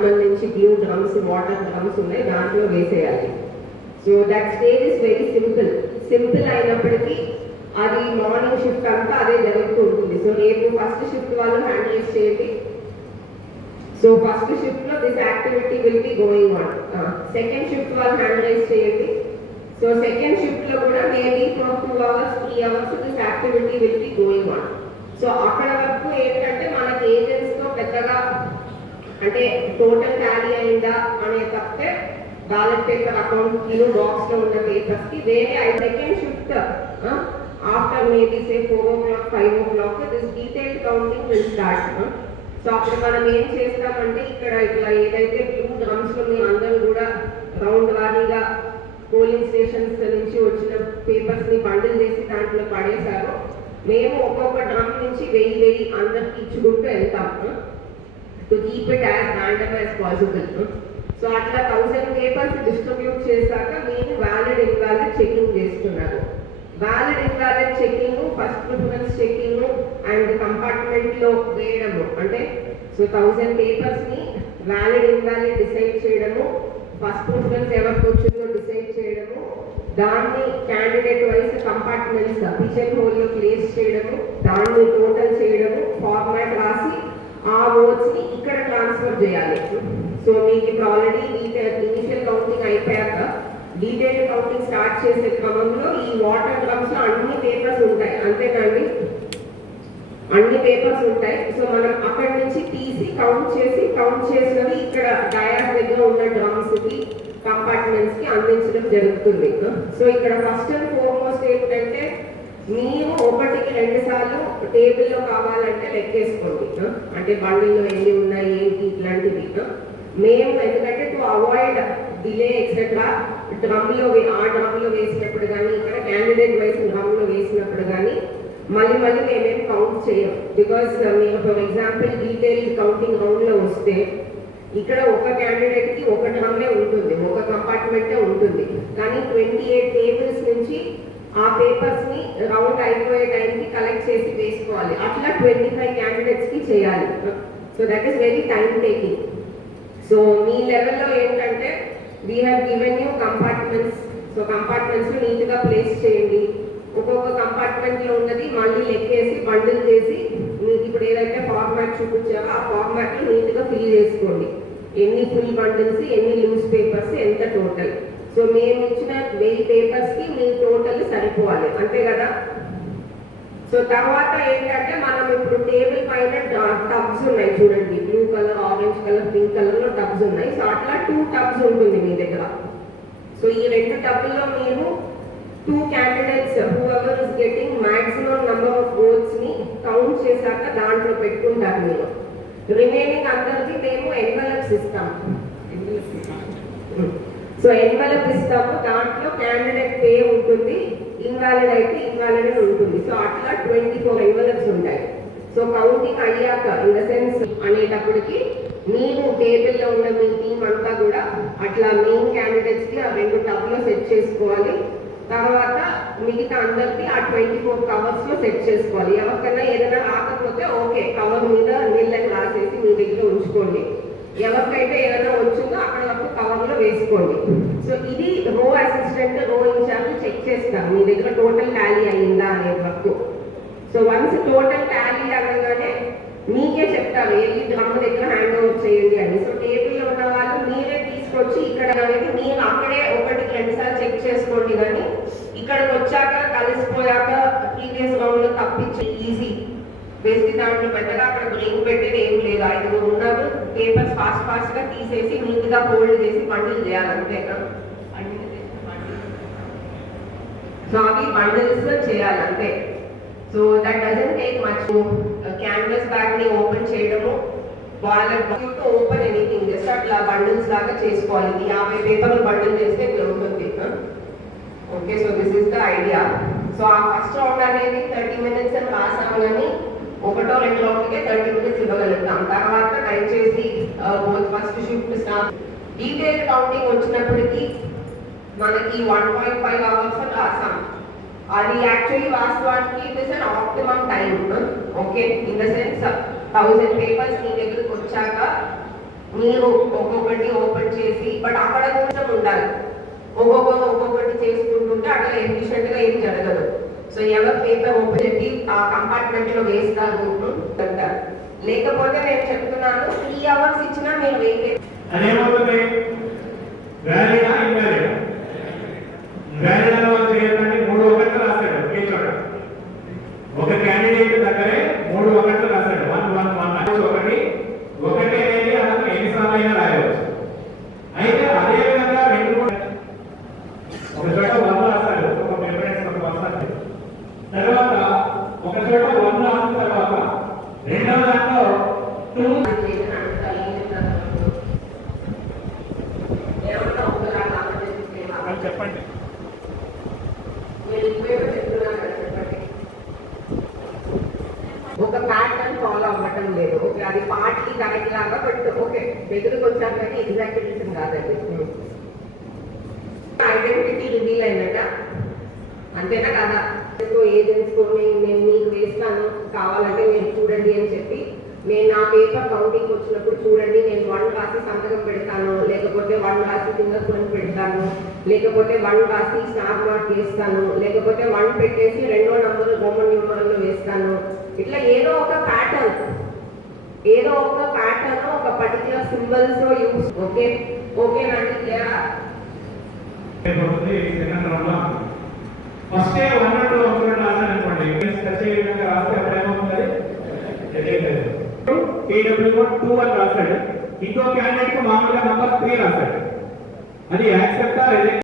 సంబంధించి blue drums water drums ఉన్నాయి దాంట్లో వేసేయాలి. So that stage is very simple simple అయినప్పటికీ అది మార్నింగ్ షిఫ్ట్ అంతా అదే జరుగుతూ ఉంటుంది. సో రేపు ఫస్ట్ షిఫ్ట్ వాళ్ళు హ్యాండిల్ చేయండి సో ఫస్ట్ షిఫ్ట్లో this activity will be going on second shift వాళ్ళు హ్యాండిల్ చేయండి సో సెకండ్ షిఫ్ట్లో కూడా maybe for two hours three hours this activity will be going on so అక్కడ వరకు ఏంటంటే అంటే టోటల్ ట్యాలీ అయిందా అనే తప్పితే బ్యాలెట్ పేపర్ అకౌంట్ కిలో బాక్స్లో ఉన్న పేపర్స్కి వేరే I second shift after maybe say four o'clock five o'clock this detail counting will start so అప్పుడు మనం ఏం చేస్తామంటే ఇక్కడ ఇట్లా ఏదైతే బ్లూ డ్రమ్స్లో అందరూ కూడా రౌండ్ వారీగా పోలింగ్ స్టేషన్స్ నుంచి వచ్చిన పేపర్స్ని బండిల్ చేసి దాంట్లో పడేశారు. మేము ఒక్కొక్క డ్రమ్ నుంచి వెయ్యి వెయ్యి అందరికి ఇచ్చుకుంటూ వెళ్తాము to keep it as random as possible so అట్లా థౌసండ్ పేపర్స్ డిస్ట్రిబ్యూట్ చేశాక మేము వ్యాలిడ్ ఇన్వాలిడ్ చెకింగ్ చేస్తున్నారు valid invalid checking first preference checking and కంపార్ట్మెంట్లో వేయడము అంటే సో థౌసండ్ పేపర్స్ని వ్యాలిడ్ ఇన్వాలిడ్ డిసైడ్ చేయడము ఫస్ట్ ప్రిఫరెన్స్ ఎవరికి వచ్చిందో డిసైడ్ చేయడము దాన్ని క్యాండిడేట్ వైస్ కంపార్ట్మెంట్స్ పిచర్ హోల్లో ప్లేస్ చేయడము దాన్ని టోటల్ చేయడము ఫార్మాట్ రాసి ఆ ఓట్స్ని ఇక్కడ ట్రాన్స్ఫర్ చేయాలి. సో మీకు ఇప్పుడు ఆల్రెడీ ఇనిషియల్ కౌంటింగ్ అయిపోయాక డీటెయిల్ కౌంటింగ్ స్టార్ట్ చేసే క్రమంలో ఈ వాటర్ డ్రమ్స్లో అన్ని పేపర్స్ ఉంటాయి. అంతేకాండి అన్ని పేపర్స్ ఉంటాయి. సో మనం అక్కడి నుంచి తీసి కౌంట్ చేసి కౌంట్ చేసినవి ఇక్కడ డయాస్ దగ్గర ఉన్న డ్రమ్స్కి కంపార్ట్మెంట్స్కి అందించడం జరుగుతుంది. సో ఇక్కడ ఫస్ట్ అండ్ ఫోర్మోస్ట్ ఏంటంటే మీరు ఒకటికి రెండు సార్లు టేబుల్లో కావాలంటే లెక్కేసుకోండి. అంటే బండిల్లో ఎన్ని ఉన్నాయి ఏంటి ఇట్లాంటివి. మేము ఎందుకంటే టు అవాయిడ్ డిలే ఎక్సెట్రా డ్రమ్లో ఆ డ్రమ్లో వేసినప్పుడు కానీ ఇక్కడ క్యాండిడేట్ వైస్ డ్రమ్లో వేసినప్పుడు కానీ మళ్ళీ మళ్ళీ మేమేం కౌంట్ చేయం బికాస్ మీరు ఫర్ ఎగ్జాంపుల్ డీటెయిల్ కౌంటింగ్ రౌండ్లో వస్తే ఇక్కడ ఒక క్యాండిడేట్కి ఒక డ్రమ్మే ఉంటుంది ఒక కంపార్ట్మెంటే ఉంటుంది. కానీ ట్వంటీ ఎయిట్ టేబుల్స్ నుంచి ఆ పేపర్స్ని రౌండ్ అయిపోయే టైంకి కలెక్ట్ చేసి వేసుకోవాలి. అట్లా ట్వంటీ ఫైవ్ క్యాండిడేట్స్కి చేయాలి. So that is very time taking so మీ లెవెల్లో ఏంటంటే we have given you compartments so compartments నీట్గా ప్లేస్ చేయండి. ఒక్కొక్క కంపార్ట్మెంట్లో ఉన్నది మళ్ళీ లెక్కేసి బండిల్ చేసి మీకు ఇప్పుడు ఏదైతే ఫార్మాట్ చూపించారో ఆ ఫార్మాట్ నీట్గా ఫిల్ చేసుకోండి. ఎన్ని ఫుల్ బండిల్స్ ఎన్ని న్యూస్ పేపర్స్ ఎంత టోటల్ సో మేము ఇచ్చిన వెయ్యి పేపర్స్కి మీ టోటల్ సరిపోవాలి. అంతే కదా? సో తర్వాత ఏంటంటే మనం ఇప్పుడు టేబుల్ పైన టబ్స్ ఉన్నాయి చూడండి. Blue colour orange colour pink కలర్లో టబ్స్ ఉన్నాయి. సో అట్లా టూ టబ్స్ ఉంటుంది మీ దగ్గర. సో ఈ రెండు టబ్లో మీరు two candidates whoever is getting maximum number ఆఫ్ని count చేశాక దాంట్లో పెట్టుకుంటారు మీరు. రిమైనింగ్ అందరికి మేము ఎన్వలప్స్ ఇస్తాం సో ఎన్వలప్ ఇస్తాము దాంట్లో క్యాండిడేట్ పే ఉంటుంది ఇన్వాలిడ్ అయితే ఇన్వాలిడ్ ఉంటుంది. సో అట్లా ట్వంటీ ఫోర్ ఎన్వలప్స్ ఉంటాయి. సో కౌంటింగ్ అయ్యాక ఇన్ ద సెన్స్ అనేటప్పటికి మేము టేబుల్లో ఉన్న మీ టీం అంతా కూడా అట్లా మెయిన్ క్యాండిడేట్స్కి ఆ రెండు టబ్లో సెట్ చేసుకోవాలి. తర్వాత మిగతా అందరికి ఆ ట్వంటీ ఫోర్ కవర్స్లో సెట్ చేసుకోవాలి. ఎవరికైనా ఏదైనా రాకపోతే ఓకే కవర్ మీద నీళ్ళని రాసేసి మీ దగ్గర ఉంచుకోండి. ఎవరికైతే ఏదైనా వచ్చిందో అక్కడ వరకు వేసుకోండి. సో ఇది రో అసిస్టెంట్ రో ఇన్ఛార్జ్ చెక్ చేస్తాం మీ దగ్గర టోటల్ టాలీ అయిందా అనే వరకు. సో వన్స్ టోటల్ టాలీ అనగానే మీకే చెప్తారు వెళ్ళి డ్రమ్ దగ్గర హ్యాండ్ ఓవర్ చేయండి అని. సో టేబుల్లో ఉన్న వాళ్ళు మీరే తీసుకొచ్చి ఇక్కడ అనేది మీరు అక్కడే ఒకటి రెండుసార్లు చెక్ చేసుకోండి కానీ ఇక్కడికి వచ్చాక కలిసిపోయాక ప్రీవియస్ రౌండ్ తప్పించి ఈజీ బేసిక్ దాంట్లో పెట్టగా అక్కడ బ్రేక్ పెట్టేది ఏం లేదు. ఐదుగురు ఉన్నారు. పేపర్స్ ఫాస్ట్ ఫాస్ట్గా తీసేసి నీట్గా ఫోల్డ్ చేసి బండిల్ చేయాలి అంతే సో అవి బండిల్స్ చేయాలంటే so that doesn't take much canvas బ్యాగ్ని open చేయడము వాళ్ళ ఓపెన్ ఎనీథింగ్ జస్ట్ అట్లా బండిల్స్ లాగా చేసుకోవాలి. ఇది యాభై పేపర్లు బండిల్ చేస్తే ఇట్లా ఉంటుంది okay so this is the idea so ఆ ఫస్ట్ రౌండ్ అనేది థర్టీ మినిట్స్ అని రాసాము కానీ ఒకటో రెండు రౌండ్కే థర్టీ మినిట్స్ ఇవ్వగలుగుతాం. తర్వాత దయచేసి first shift staff detail counting వచ్చినప్పటికీ మనకి వన్ పాయింట్ ఫైవ్ అవర్స్ అని రాసాం. అది యాక్చువల్లీ వాస్తవానికి it is an optimum time okay in the sense thousand papers మీ దగ్గరకు వచ్చాక మీరు ఒక్కొక్కటి ఓపెన్ చేసి బట్ అక్కడ కొంచెం ఉండాలి. ఒక్కొక్క ఒక్కొక్కటి చేసుకుంటుంటే అట్లా ఎఫిషియెంట్గా ఏం జరగదు. సో ఎవరు పేపర్ ఓపెన్ చేసి ఆ కంపార్ట్మెంట్లో వేస్తారు అంటారు. లేకపోతే నేను చెప్తున్నాను త్రీ అవర్స్ ఇచ్చినా మీరు వెయిట్ అదేమవుతుంది వ్యాలిడా ఇన్వాలిడా వ్యాలిడ్ అని వాళ్ళు చేయాలంటే మూడు ఒకట్లు రాశాడు ఒకే చోట ఒక క్యాండిడేట్ దగ్గరే మూడు ఒకట్లు రాశాడు వన్ వన్ వన్ ఒకటి ఒకటి అనేది అతను ఎన్నిసార్లు అయినా రాయవచ్చు అయితే అదే విధంగా రెండు కూడా ఒక చోట వన్ రాశాడు ఒక ప్రిఫరెన్స్ ఒక వన్ తర్వాత ఒక చోట వన్ రాసిన తర్వాత రెండవ దాంట్లో టూ ఏమన్నా ఒకలాగా ఆలోచిస్తే మాత్రం చెప్పండి మీరు ఇటువైపు చెప్తున్నారు కదా, చెప్పండి. ఒక ప్యాటర్న్ ఫాలో అవ్వటం లేదు పార్టీ దానికి కరెక్ట్ లాగా బట్ ఓకే దగ్గరకు వచ్చాక కానీ ఎగ్జాక్ట్ రీజన్ కాదండి. ఐడెంటిటీ రివీల్ అయినట్ట అంతేనా కదా? ఏజెంట్స్ నేను మీకు వేస్తాను కావాలంటే మీరు చూడండి అని చెప్పి నేను నా పేపర్ కౌంటింగ్ వచ్చినప్పుడు చూడండి నేను వన్ రాసి సంతకం పెడతాను లేకపోతే వన్ రాసి ఫింగర్ ప్రింట్ పెడతాను లేకపోతే వన్ రాసి స్టార్ మార్క్ వేస్తాను లేకపోతే వన్ పెట్టేసి రెండో నంబర్ రోమన్ న్యూమరల్లో వేస్తాను. ఇట్లా ఏదో ఒక ప్యాటర్న్ ఏదో ఒక ప్యాటర్న్ ఒక particular symbols use okay okay నాకు క్లియరా అయిపోతుంది second first one and two అవుతుంది అనుకోండి. టచ్ అయ్యే విధంగా రాస్తే అప్పుడు ఏమవుతుంది? ఏడబ్ల్యూ టూ అని రాశాడు. ఇంకో క్యాండిడేట్కి మామూలుగా నంబర్ త్రీ రాశాడు. అది యాక్సెప్టా